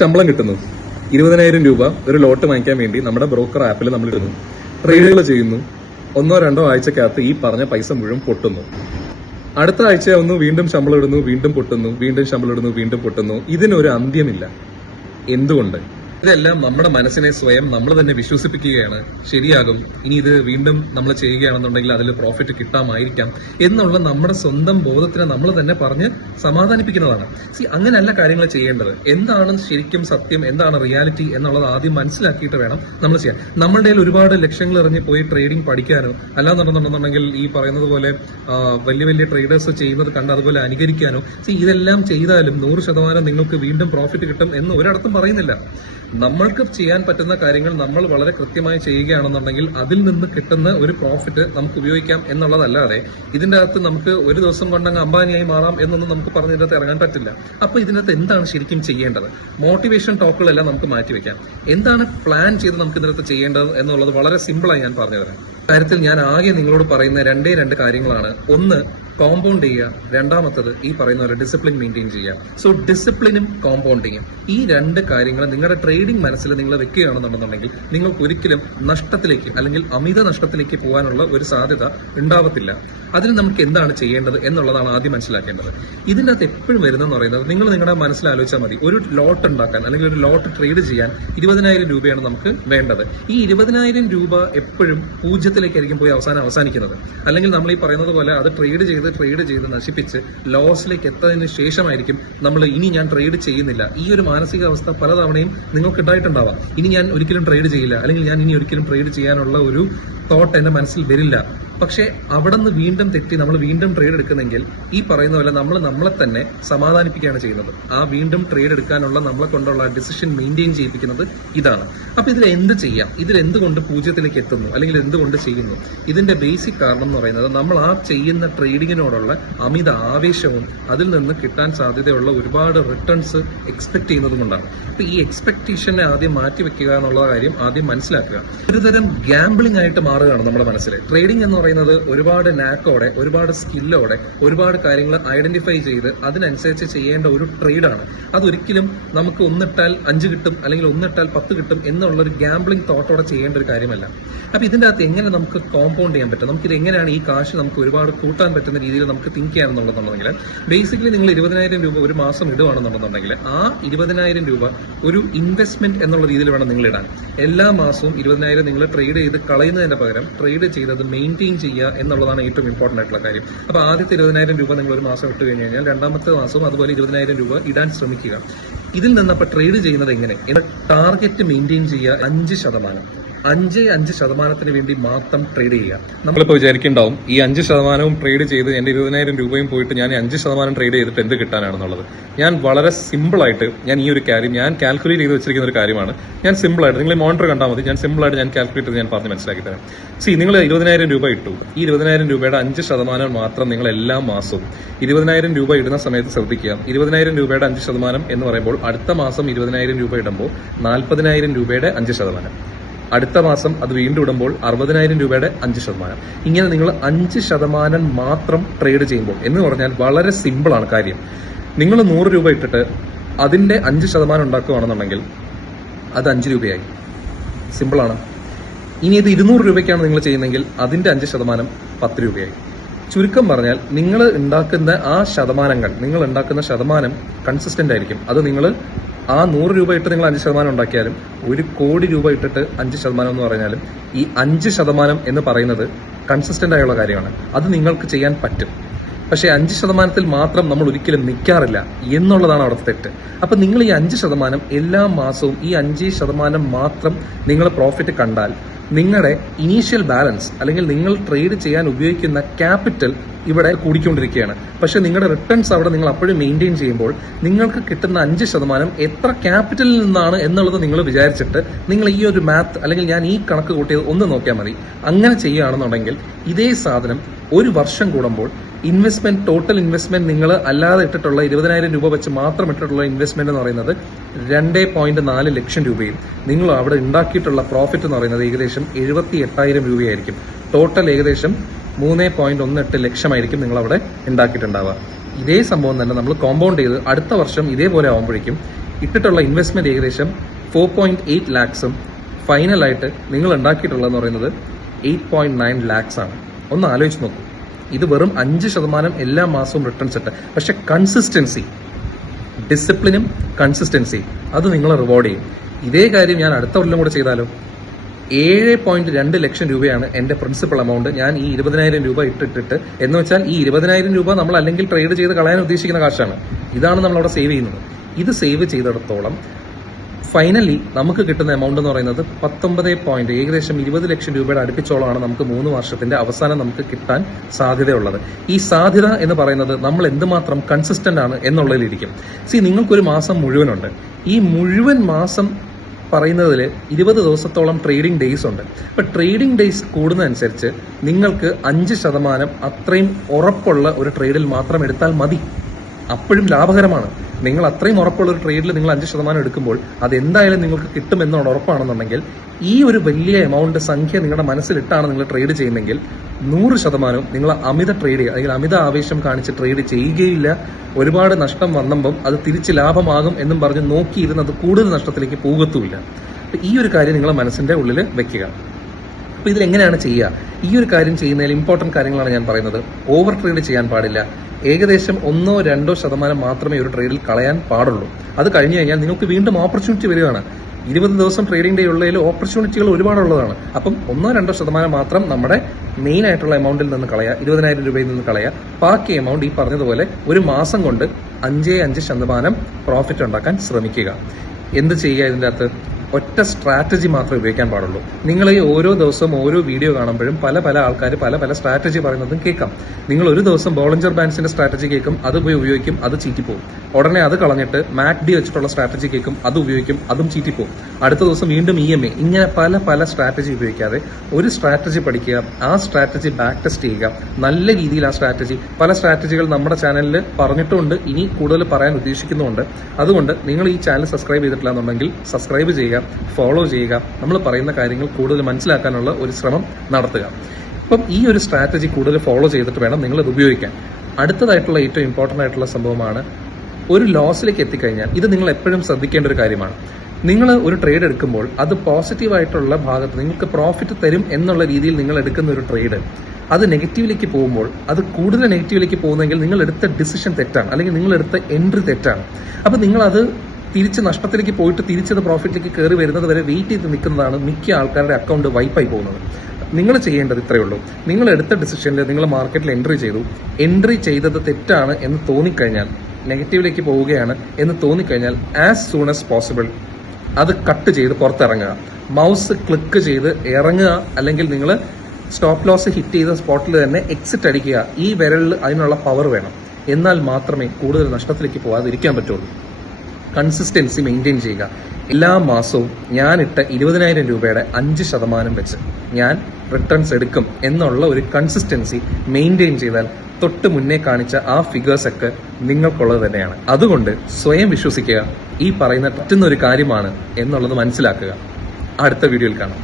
ശമ്പളം കിട്ടുന്നു. 20,000 രൂപ ഒരു ലോട്ട് വാങ്ങിക്കാൻ വേണ്ടി നമ്മുടെ ബ്രോക്കർ ആപ്പിൽ നമ്മൾ ഇടുന്നു. ട്രേഡുകൾ ചെയ്യുന്നു. 1-2 ആഴ്ചക്കകത്ത് ഈ പറഞ്ഞ പൈസ മുഴുവൻ പൊട്ടുന്നു. അടുത്ത ആഴ്ചയാവുന്നു, വീണ്ടും ശമ്പളം ഇടുന്നു, വീണ്ടും പൊട്ടുന്നു, വീണ്ടും ശമ്പളം ഇടുന്നു, വീണ്ടും പൊട്ടുന്നു. ഇതിനൊരു അന്ത്യമില്ല. എന്തുകൊണ്ട്? ഇതെല്ലാം നമ്മുടെ മനസ്സിനെ സ്വയം നമ്മൾ തന്നെ വിശ്വസിപ്പിക്കുകയാണ്. ശരിയാകും, ഇനി ഇത് വീണ്ടും നമ്മൾ ചെയ്യുകയാണെന്നുണ്ടെങ്കിൽ അതിൽ പ്രോഫിറ്റ് കിട്ടാമായിരിക്കാം എന്നുള്ള നമ്മുടെ സ്വന്തം ബോധത്തിനെ നമ്മൾ തന്നെ പറഞ്ഞ് സമാധാനിപ്പിക്കുന്നതാണ്. അങ്ങനെയല്ല കാര്യങ്ങൾ ചെയ്യേണ്ടത്. എന്താണ് ശരിക്കും സത്യം, എന്താണ് റിയാലിറ്റി എന്നുള്ളത് ആദ്യം മനസ്സിലാക്കിയിട്ട് വേണം നമ്മൾ ചെയ്യാൻ. നമ്മളുടെ കയ്യിൽ ഒരുപാട് ലക്ഷ്യങ്ങൾ എറിഞ്ഞ് പോയി ട്രേഡിംഗ് പഠിക്കാനോ അല്ലാന്നുണ്ടെന്നുണ്ടെന്നുണ്ടെങ്കിൽ ഈ പറയുന്നത് പോലെ വലിയ വലിയ ട്രേഡേഴ്സ് ചെയ്യുന്നത് കണ്ട് അതുപോലെ അനുകരിക്കാനോ ഇതെല്ലാം ചെയ്താലും 100% നിങ്ങൾക്ക് വീണ്ടും പ്രോഫിറ്റ് കിട്ടും എന്ന് ഒരിടത്തും പറയുന്നില്ല. നമ്മൾക്ക് ചെയ്യാൻ പറ്റുന്ന കാര്യങ്ങൾ നമ്മൾ വളരെ കൃത്യമായി ചെയ്യുകയാണെന്നുണ്ടെങ്കിൽ അതിൽ നിന്ന് കിട്ടുന്ന ഒരു പ്രോഫിറ്റ് നമുക്ക് ഉപയോഗിക്കാം എന്നുള്ളതല്ലാതെ ഇതിന്റെ അകത്ത് നമുക്ക് ഒരു ദിവസം കൊണ്ടങ്ങ് അംബാനിയായി മാറാം എന്നൊന്നും നമുക്ക് പറഞ്ഞതിന്റെ അകത്ത് ഇറങ്ങാൻ പറ്റില്ല. അപ്പൊ ഇതിനകത്ത് എന്താണ് ശരിക്കും ചെയ്യേണ്ടത്? മോട്ടിവേഷൻ ടോക്കുകളെല്ലാം നമുക്ക് മാറ്റിവെക്കാം. എന്താണ് പ്ലാൻ ചെയ്ത് നമുക്ക് ഇതിനകത്ത് ചെയ്യേണ്ടത് എന്നുള്ളത് വളരെ സിമ്പിളായി ഞാൻ പറഞ്ഞുതരാം. കാര്യത്തിൽ ഞാൻ ആകെ നിങ്ങളോട് പറയുന്ന രണ്ട് കാര്യങ്ങളാണ്. ഒന്ന്, കോമ്പൗണ്ട് ചെയ്യുക. രണ്ടാമത്തത് ഈ പറയുന്ന പോലെ ഡിസിപ്ലിൻ മെയിൻറ്റെയിൻ ചെയ്യുക. സോ ഡിസിപ്ലിനും കോമ്പൗണ്ടിങ്ങും ഈ രണ്ട് കാര്യങ്ങൾ നിങ്ങളുടെ ട്രേഡിംഗ് മനസ്സിൽ നിങ്ങൾ വെക്കുകയാണെന്നുണ്ടെന്നുണ്ടെങ്കിൽ നിങ്ങൾക്ക് ഒരിക്കലും നഷ്ടത്തിലേക്ക് അല്ലെങ്കിൽ അമിത നഷ്ടത്തിലേക്ക് പോകാനുള്ള ഒരു സാധ്യത ഉണ്ടാവത്തില്ല. അതിന് നമുക്ക് എന്താണ് ചെയ്യേണ്ടത് എന്നുള്ളതാണ് ആദ്യം മനസ്സിലാക്കേണ്ടത്. ഇതിൻ്റെ അകത്ത് എപ്പോഴും വരുന്നതെന്ന് പറയുന്നത്, നിങ്ങൾ നിങ്ങളുടെ മനസ്സിൽ ആലോചിച്ചാൽ മതി. ഒരു ലോട്ട് ഉണ്ടാക്കാൻ അല്ലെങ്കിൽ ഒരു ലോട്ട് ട്രേഡ് ചെയ്യാൻ 20,000 രൂപയാണ് നമുക്ക് വേണ്ടത്. ഈ 20,000 രൂപ എപ്പോഴും പൂജ്യത്തിലേക്കായിരിക്കും പോയി അവസാനിക്കുന്നത്. അല്ലെങ്കിൽ നമ്മൾ ഈ പറയുന്നത് പോലെ അത് ട്രേഡ് ചെയ്ത് നശിപ്പിച്ച് ലോസിലേക്ക് എത്തതിന് ശേഷമായിരിക്കും നമ്മൾ ഇനി ഞാൻ ട്രേഡ് ചെയ്യുന്നില്ല. ഈ ഒരു മാനസികാവസ്ഥ പലതവണയും നിങ്ങൾക്ക് ഉണ്ടായിട്ടുണ്ടാവാം. ഇനി ഞാൻ ഒരിക്കലും ട്രേഡ് ചെയ്യില്ല, അല്ലെങ്കിൽ ഞാൻ ഇനി ഒരിക്കലും ട്രേഡ് ചെയ്യാനുള്ള ഒരു തോട്ട് എന്റെ മനസ്സിൽ വരില്ല. പക്ഷെ അവിടെ നിന്ന് വീണ്ടും തെറ്റി നമ്മൾ വീണ്ടും ട്രേഡ് എടുക്കുന്നെങ്കിൽ ഈ പറയുന്ന പോലെ നമ്മൾ നമ്മളെ തന്നെ സമാധാനിപ്പിക്കുകയാണ് ചെയ്യുന്നത്. ആ വീണ്ടും ട്രേഡ് എടുക്കാനുള്ള നമ്മളെ കൊണ്ടുള്ള ഡിസിഷൻ മെയിൻറ്റെയിൻ ചെയ്യിപ്പിക്കുന്നത് ഇതാണ്. അപ്പൊ ഇതിൽ എന്ത് ചെയ്യാം? ഇതിൽ എന്തുകൊണ്ട് പൂജ്യത്തിലേക്ക് എത്തുന്നു അല്ലെങ്കിൽ എന്തുകൊണ്ട് ചെയ്യുന്നു? ഇതിന്റെ ബേസിക് കാരണം എന്ന് പറയുന്നത് നമ്മൾ ആ ചെയ്യുന്ന ട്രേഡിങ്ങിനോടുള്ള അമിത ആവേശവും അതിൽ നിന്ന് കിട്ടാൻ സാധ്യതയുള്ള ഒരുപാട് റിട്ടേൺസ് എക്സ്പെക്ട് ചെയ്യുന്നത് കൊണ്ടാണ്. അപ്പൊ ഈ എക്സ്പെക്ടേഷനെ ആദ്യം മാറ്റിവെക്കുക എന്നുള്ള കാര്യം ആദ്യം മനസ്സിലാക്കുക. ഒരുതരം ഗാംബ്ലിംഗ് ആയിട്ട് മാറുകയാണ് നമ്മുടെ മനസ്സിൽ. ട്രേഡിംഗ് എന്ന് പറയുന്നത് ഒരുപാട് നാക്കോടെ, ഒരുപാട് സ്കില്ലോടെ, ഒരുപാട് കാര്യങ്ങൾ ഐഡന്റിഫൈ ചെയ്ത് അതിനനുസരിച്ച് ചെയ്യേണ്ട ഒരു ട്രേഡാണ്. അതൊരിക്കലും നമുക്ക് 1 5 കിട്ടും അല്ലെങ്കിൽ 1 10 കിട്ടും എന്നുള്ള ഒരു ഗാംബ്ലിംഗ് തോട്ടോടെ ചെയ്യേണ്ട ഒരു കാര്യമല്ല. അപ്പൊ ഇതിന്റെ അകത്ത് എങ്ങനെ നമുക്ക് കോമ്പൗണ്ട് ചെയ്യാൻ പറ്റും, നമുക്കിത് എങ്ങനെയാണ് ഈ കാശ് നമുക്ക് ഒരുപാട് കൂട്ടാൻ പറ്റുന്ന രീതിയിൽ നമുക്ക് തിങ്ക് ചെയ്യാമെന്നുള്ളതെന്നുണ്ടെങ്കിൽ, ബേസിക്കലി നിങ്ങൾ 20,000 രൂപ ഒരു മാസം ഇടുകയാണെന്നുണ്ടെന്നുണ്ടെങ്കിൽ ആ 20,000 രൂപ ഒരു ഇൻവെസ്റ്റ്മെന്റ് എന്നുള്ള രീതിയിൽ വേണം നിങ്ങൾ ഇടാൻ. എല്ലാ മാസവും 20,000 നിങ്ങൾ ട്രേഡ് ചെയ്ത് കളയുന്നതിന് പകരം ട്രേഡ് ചെയ്തത് മെയിൻറ്റെയിൻ ചെയ്യുക എന്നുള്ളതാണ് ഏറ്റവും ഇമ്പോർട്ടന്റ് ആയിട്ടുള്ള കാര്യം. അപ്പൊ ആദ്യത്തെ 20,000 രൂപ നിങ്ങൾ ഒരു മാസം ഇട്ട് കഴിഞ്ഞ് കഴിഞ്ഞാൽ രണ്ടാമത്തെ മാസവും അതുപോലെ 20,000 രൂപ ഇടാൻ ശ്രമിക്കുക. ഇതിൽ നിന്ന് അപ്പൊ ട്രേഡ് ചെയ്യുന്നത് എങ്ങനെ? ടാർഗറ്റ് മെയിൻറ്റെയിൻ ചെയ്യുക 5%. 5% വേണ്ടി മാത്രം ട്രേഡ് ചെയ്യുക. നമ്മളിപ്പോൾ വിചാരിക്കുന്നുണ്ടാവും ഈ 5% ട്രേഡ് ചെയ്ത് എന്റെ 20,000 രൂപയും പോയിട്ട് ഞാൻ 5% ട്രേഡ് ചെയ്തിട്ട് എന്ത് കിട്ടാനാണെന്നുള്ളത്. ഞാൻ വളരെ സിമ്പിളായിട്ട് ഈ ഒരു കാര്യം ഞാൻ കാൽക്കുലേറ്റ് ചെയ്ത് വെച്ചിരിക്കുന്ന ഒരു കാര്യമാണ്. ഞാൻ സിമ്പിളായിട്ട്, നിങ്ങൾ മോണിറ്റർ കണ്ടാൽ മതി, ഞാൻ സിമ്പിളായിട്ട് ഞാൻ കാൽക്കുലേറ്റ് ചെയ്ത് ഞാൻ പറഞ്ഞ് മനസ്സിലാക്കി തരാം. നിങ്ങൾ 20,000 രൂപ ഇട്ടു. ഈ 20,000 രൂപയുടെ 5% മാത്രം നിങ്ങൾ എല്ലാ മാസവും 20,000 രൂപ ഇടുന്ന സമയത്ത് ശ്രദ്ധിക്കുക. 20,000 രൂപയുടെ 5% എന്ന് പറയുമ്പോൾ അടുത്ത മാസം 20,000 രൂപ ഇടുമ്പോൾ 40,000 രൂപയുടെ 5%. അടുത്ത മാസം അത് വീണ്ടും ഇടുമ്പോൾ 60,000 രൂപയുടെ 5%. ഇങ്ങനെ നിങ്ങൾ 5% മാത്രം ട്രേഡ് ചെയ്യുമ്പോൾ എന്ന് പറഞ്ഞാൽ വളരെ സിമ്പിളാണ് കാര്യം. നിങ്ങൾ 100 രൂപ ഇട്ടിട്ട് അതിന്റെ 5% ഉണ്ടാക്കുകയാണെന്നുണ്ടെങ്കിൽ അത് 5 രൂപയായി. സിമ്പിളാണ്. ഇനി ഇത് 200 രൂപയ്ക്കാണ് നിങ്ങൾ ചെയ്യുന്നതെങ്കിൽ അതിന്റെ 5% 10 രൂപയായി. ചുരുക്കം പറഞ്ഞാൽ നിങ്ങൾ ഉണ്ടാക്കുന്ന ആ ശതമാനങ്ങൾ, നിങ്ങൾ ഉണ്ടാക്കുന്ന ശതമാനം കൺസിസ്റ്റന്റ് ആയിരിക്കും. അത് നിങ്ങൾ ആ 100 രൂപ ഇട്ട് നിങ്ങൾ 5% ഉണ്ടാക്കിയാലും 1 കോടി രൂപ ഇട്ടിട്ട് 5% എന്ന് പറഞ്ഞാലും ഈ 5% എന്ന് പറയുന്നത് കൺസിസ്റ്റന്റ് ആയുള്ള കാര്യമാണ്. അത് നിങ്ങൾക്ക് ചെയ്യാൻ പറ്റും. പക്ഷേ 5% മാത്രം നമ്മൾ ഒരിക്കലും നിൽക്കാറില്ല എന്നുള്ളതാണ് അവിടുത്തെ തെറ്റ്. അപ്പൊ നിങ്ങൾ ഈ 5% എല്ലാ മാസവും ഈ 5% മാത്രം നിങ്ങൾ പ്രോഫിറ്റ് കണ്ടാൽ നിങ്ങളുടെ ഇനീഷ്യൽ ബാലൻസ് അല്ലെങ്കിൽ നിങ്ങൾ ട്രേഡ് ചെയ്യാൻ ഉപയോഗിക്കുന്ന ക്യാപിറ്റൽ ഇവിടെ കൂടിക്കൊണ്ടിരിക്കുകയാണ്. പക്ഷെ നിങ്ങളുടെ റിട്ടേൺസ് അവിടെ നിങ്ങൾ അപ്പോഴും മെയിൻറ്റെയിൻ ചെയ്യുമ്പോൾ നിങ്ങൾക്ക് കിട്ടുന്ന 5% എത്ര ക്യാപിറ്റലിൽ നിന്നാണ് എന്നുള്ളത് നിങ്ങൾ വിചാരിച്ചിട്ട് നിങ്ങൾ ഈ ഒരു മാത്ത് അല്ലെങ്കിൽ ഞാൻ ഈ കണക്ക് കൂട്ടിയത് ഒന്ന് നോക്കിയാൽ മതി. അങ്ങനെ ചെയ്യുകയാണെന്നുണ്ടെങ്കിൽ ഇതേ സാധനം ഒരു വർഷം കൂടുമ്പോൾ ഇൻവെസ്റ്റ്മെന്റ്, ടോട്ടൽ ഇൻവെസ്റ്റ്മെന്റ് നിങ്ങൾ അല്ലാതെ ഇട്ടിട്ടുള്ള 20,000 രൂപ വെച്ച് മാത്രം ഇട്ടിട്ടുള്ള ഇൻവെസ്റ്റ്മെന്റ് എന്ന് പറയുന്നത് 2.4 ലക്ഷം രൂപയും നിങ്ങൾ അവിടെ ഉണ്ടാക്കിയിട്ടുള്ള പ്രോഫിറ്റ് എന്ന് പറയുന്നത് ഏകദേശം 78,000 രൂപയായിരിക്കും. ടോട്ടൽ ഏകദേശം 3.18 ലക്ഷമായിരിക്കും നിങ്ങൾ അവിടെ ഉണ്ടാക്കിയിട്ടുണ്ടാവുക. ഇതേ സംഭവം തന്നെ നമ്മൾ കോമ്പൗണ്ട് ചെയ്ത് അടുത്ത വർഷം ഇതേപോലെ ആകുമ്പോഴേക്കും ഇട്ടിട്ടുള്ള ഇൻവെസ്റ്റ്മെന്റ് ഏകദേശം 4.8 ലാക്സും ഫൈനലായിട്ട് നിങ്ങൾ ഉണ്ടാക്കിയിട്ടുള്ളതെന്ന് പറയുന്നത് 8.9 ലാക്സ് ആണ്. ഒന്ന് ആലോചിച്ച് നോക്കൂ. ഇത് വെറും 5% എല്ലാ മാസവും റിട്ടേൺസ് ഇട്ട്, പക്ഷെ കൺസിസ്റ്റൻസി, ഡിസിപ്ലിനും കൺസിസ്റ്റൻസി അത് നിങ്ങളെ റിവാർഡ് ചെയ്യും. ഇതേ കാര്യം ഞാൻ അടുത്ത കൊല്ലം കൂടെ ചെയ്താലോ? 7.2 ലക്ഷം രൂപയാണ് എന്റെ പ്രിൻസിപ്പൽ എമൗണ്ട്. ഞാൻ ഈ 20,000 രൂപ ഇട്ടിട്ട്, എന്ന് വെച്ചാൽ ഈ 20,000 രൂപ നമ്മൾ അല്ലെങ്കിൽ ട്രേഡ് ചെയ്ത് കളയാൻ ഉദ്ദേശിക്കുന്ന കാശാണ്. ഇതാണ് നമ്മൾ അവിടെ സേവ് ചെയ്യുന്നത്. ഇത് സേവ് ചെയ്തിടത്തോളം ഫൈനലി നമുക്ക് കിട്ടുന്ന എമൗണ്ട് എന്ന് പറയുന്നത് 19 ഏകദേശം 20 ലക്ഷം രൂപയുടെ അടുപ്പിച്ചോളമാണ് നമുക്ക് 3 വർഷത്തിന്റെ അവസാനം നമുക്ക് കിട്ടാൻ സാധ്യതയുള്ളത്. ഈ സാധ്യത എന്ന് പറയുന്നത് നമ്മൾ എന്തുമാത്രം കൺസിസ്റ്റന്റ് ആണ് എന്നുള്ളതിലിരിക്കും. നിങ്ങൾക്കൊരു മാസം മുഴുവനുണ്ട്. ഈ മുഴുവൻ മാസം പറയുന്നതിൽ 20 ദിവസത്തോളം ട്രേഡിംഗ് ഡേയ്സ് ഉണ്ട്. അപ്പൊ ട്രേഡിംഗ് ഡേയ്സ് കൂടുന്നതനുസരിച്ച് നിങ്ങൾക്ക് 5% അത്രയും ഉറപ്പുള്ള ഒരു ട്രേഡിൽ മാത്രം എടുത്താൽ മതി. അപ്പോഴും ലാഭകരമാണ്. നിങ്ങൾ അത്രയും ഉറപ്പുള്ള ഒരു ട്രേഡിൽ നിങ്ങൾ 5% എടുക്കുമ്പോൾ അത് എന്തായാലും നിങ്ങൾക്ക് കിട്ടുമെന്നുള്ള ഉറപ്പാണെന്നുണ്ടെങ്കിൽ ഈ ഒരു വലിയ എമൗണ്ട് സംഖ്യ നിങ്ങളുടെ മനസ്സിലിട്ടാണ് നിങ്ങൾ ട്രേഡ് ചെയ്യുന്നതെങ്കിൽ 100% നിങ്ങൾ അമിത ട്രേഡ് ചെയ്യുക, അല്ലെങ്കിൽ അമിത ആവേശം കാണിച്ച് ട്രേഡ് ചെയ്യുകയില്ല. ഒരുപാട് നഷ്ടം വന്നപ്പം അത് തിരിച്ച് ലാഭമാകും എന്നും പറഞ്ഞ് നോക്കിയിരുന്ന് അത് കൂടുതൽ നഷ്ടത്തിലേക്ക് പോകത്തുമില്ല. ഈ ഒരു കാര്യം നിങ്ങളെ മനസ്സിന്റെ ഉള്ളിൽ വെക്കുക. അപ്പൊ ഇതിലെങ്ങനെയാണ് ചെയ്യുക? ഈ ഒരു കാര്യം ചെയ്യുന്നതിൽ ഇമ്പോർട്ടന്റ് കാര്യങ്ങളാണ് ഞാൻ പറയുന്നത്. ഓവർ ട്രേഡ് ചെയ്യാൻ പാടില്ല. ഏകദേശം 1-2% മാത്രമേ ഒരു ട്രേഡിൽ കളയാൻ പാടുള്ളൂ. അത് കഴിഞ്ഞു കഴിഞ്ഞാൽ നിങ്ങൾക്ക് വീണ്ടും ഓപ്പർച്യൂണിറ്റി വരികയാണ്. 20 ദിവസം ട്രേഡിംഗ് ഡേ ഉള്ളതിൽ ഓപ്പർച്യൂണിറ്റികൾ ഒരുപാടുള്ളതാണ്. അപ്പം 1-2% മാത്രം നമ്മുടെ മെയിൻ ആയിട്ടുള്ള എമൗണ്ടിൽ നിന്ന് കളയുക, 20,000 രൂപയിൽ നിന്ന് കളയുക. ബാക്കി എമൗണ്ട് ഈ പറഞ്ഞതുപോലെ ഒരു മാസം കൊണ്ട് 5% പ്രോഫിറ്റ് ഉണ്ടാക്കാൻ ശ്രമിക്കുക. എന്ത് ചെയ്യുക? ഇതിൻ്റെ അകത്ത് ഒറ്റ സ്ട്രാറ്റജി മാത്രമേ ഉപയോഗിക്കാൻ പാടുള്ളൂ. നിങ്ങൾ ഈ ഓരോ ദിവസവും ഓരോ വീഡിയോ കാണുമ്പോഴും പല ആൾക്കാർ പല സ്ട്രാറ്റജി പറയുന്നതും കേൾക്കാം. നിങ്ങൾ ഒരു ദിവസം ബോളിഞ്ചർ ബാൻഡ്സിന്റെ സ്ട്രാറ്റജി കേൾക്കും, അത് പോയി ഉപയോഗിക്കും, അത് ചീറ്റിപ്പോവും. ഉടനെ അത് കളഞ്ഞിട്ട് മാക്ഡി വെച്ചിട്ടുള്ള സ്ട്രാറ്റജി കേൾക്കും, അത് ഉപയോഗിക്കും, അതും ചീറ്റിപ്പോവും. അടുത്ത ദിവസം വീണ്ടും EMA. ഇങ്ങനെ പല സ്ട്രാറ്റജി ഉപയോഗിക്കാതെ ഒരു സ്ട്രാറ്റജി പഠിക്കുക, ആ സ്ട്രാറ്റജി ബാക്ക് ടെസ്റ്റ് ചെയ്യുക. നല്ല രീതിയിൽ ആ സ്ട്രാറ്റജി, പല സ്ട്രാറ്റജികൾ നമ്മുടെ ചാനലിൽ പറഞ്ഞിട്ടുമുണ്ട്, ഇനി കൂടുതൽ പറയാൻ ഉദ്ദേശിക്കുന്നുമുണ്ട്. അതുകൊണ്ട് നിങ്ങൾ ഈ ചാനൽ സബ്സ്ക്രൈബ് ചെയ്തിട്ടില്ല എന്നുണ്ടെങ്കിൽ സബ്സ്ക്രൈബ് ചെയ്യുക, ഫോളോ ചെയ്യുക. നമ്മൾ പറയുന്ന കാര്യങ്ങൾ കൂടുതൽ മനസ്സിലാക്കാനുള്ള ഒരു ശ്രമം നടത്തുക. അപ്പം ഈ ഒരു സ്ട്രാറ്റജി കൂടുതൽ ഫോളോ ചെയ്തിട്ട് വേണം നിങ്ങൾ ഇത് ഉപയോഗിക്കാൻ. അടുത്തതായിട്ടുള്ള ഏറ്റവും ഇമ്പോർട്ടന്റ് ആയിട്ടുള്ള സംഭവമാണ്, ഒരു ലോസിലേക്ക് എത്തിക്കഴിഞ്ഞാൽ ഇത് നിങ്ങൾ എപ്പോഴും ശ്രദ്ധിക്കേണ്ട ഒരു കാര്യമാണ്. നിങ്ങൾ ഒരു ട്രേഡ് എടുക്കുമ്പോൾ അത് പോസിറ്റീവായിട്ടുള്ള ഭാഗത്ത് നിങ്ങൾക്ക് പ്രോഫിറ്റ് തരും എന്നുള്ള രീതിയിൽ നിങ്ങൾ എടുക്കുന്ന ഒരു ട്രേഡ് അത് നെഗറ്റീവിലേക്ക് പോകുമ്പോൾ, അത് കൂടുതൽ നെഗറ്റീവിലേക്ക് പോകുന്നെങ്കിൽ നിങ്ങൾ എടുത്ത ഡിസിഷൻ തെറ്റാണ്, അല്ലെങ്കിൽ നിങ്ങൾ എടുത്ത എൻട്രി തെറ്റാണ്. അപ്പൊ നിങ്ങളത് തിരിച്ച് നഷ്ടത്തിലേക്ക് പോയിട്ട് തിരിച്ചത് പ്രോഫിറ്റിലേക്ക് കയറി വരുന്നത് വരെ വെയിറ്റ് ചെയ്ത് നിൽക്കുന്നതാണ് മിക്ക ആൾക്കാരുടെ അക്കൗണ്ട് വൈപ്പായി പോകുന്നത്. നിങ്ങൾ ചെയ്യേണ്ടത് ഇത്രയേ ഉള്ളൂ. നിങ്ങൾ എടുത്ത ഡിസിഷനിൽ നിങ്ങൾ മാർക്കറ്റിൽ എൻട്രി ചെയ്തത് തെറ്റാണ് എന്ന് തോന്നിക്കഴിഞ്ഞാൽ, നെഗറ്റീവിലേക്ക് പോവുകയാണ് എന്ന് തോന്നിക്കഴിഞ്ഞാൽ ആസ് സൂൺ ആസ് പോസിബിൾ അത് കട്ട് ചെയ്ത് പുറത്തിറങ്ങുക. മൗസ് ക്ലിക്ക് ചെയ്ത് ഇറങ്ങുക, അല്ലെങ്കിൽ നിങ്ങൾ സ്റ്റോപ്പ് ലോസ് ഹിറ്റ് ചെയ്ത സ്പോട്ടിൽ തന്നെ എക്സിറ്റ് അടിക്കുക. ഈ വിരലിൽ അതിനുള്ള പവർ വേണം. എന്നാൽ മാത്രമേ കൂടുതൽ നഷ്ടത്തിലേക്ക് പോകാതിരിക്കാൻ പറ്റുള്ളൂ. കൺസിസ്റ്റൻസി മെയിൻറ്റെയിൻ ചെയ്യുക. എല്ലാ മാസവും ഞാനിട്ട 20,000 രൂപയുടെ 5% വെച്ച് ഞാൻ റിട്ടേൺസ് എടുക്കും എന്നുള്ള ഒരു കൺസിസ്റ്റൻസി മെയിൻറ്റെയിൻ ചെയ്താൽ തൊട്ട് മുന്നേ കാണിച്ച ആ ഫിഗേഴ്സ് ഒക്കെ നിങ്ങൾക്കുള്ളത് തന്നെയാണ്. അതുകൊണ്ട് സ്വയം വിശ്വസിക്കുക. ഈ പറയുന്ന പറ്റുന്ന ഒരു കാര്യമാണ് എന്നുള്ളത് മനസ്സിലാക്കുക. അടുത്ത വീഡിയോയിൽ കാണാം.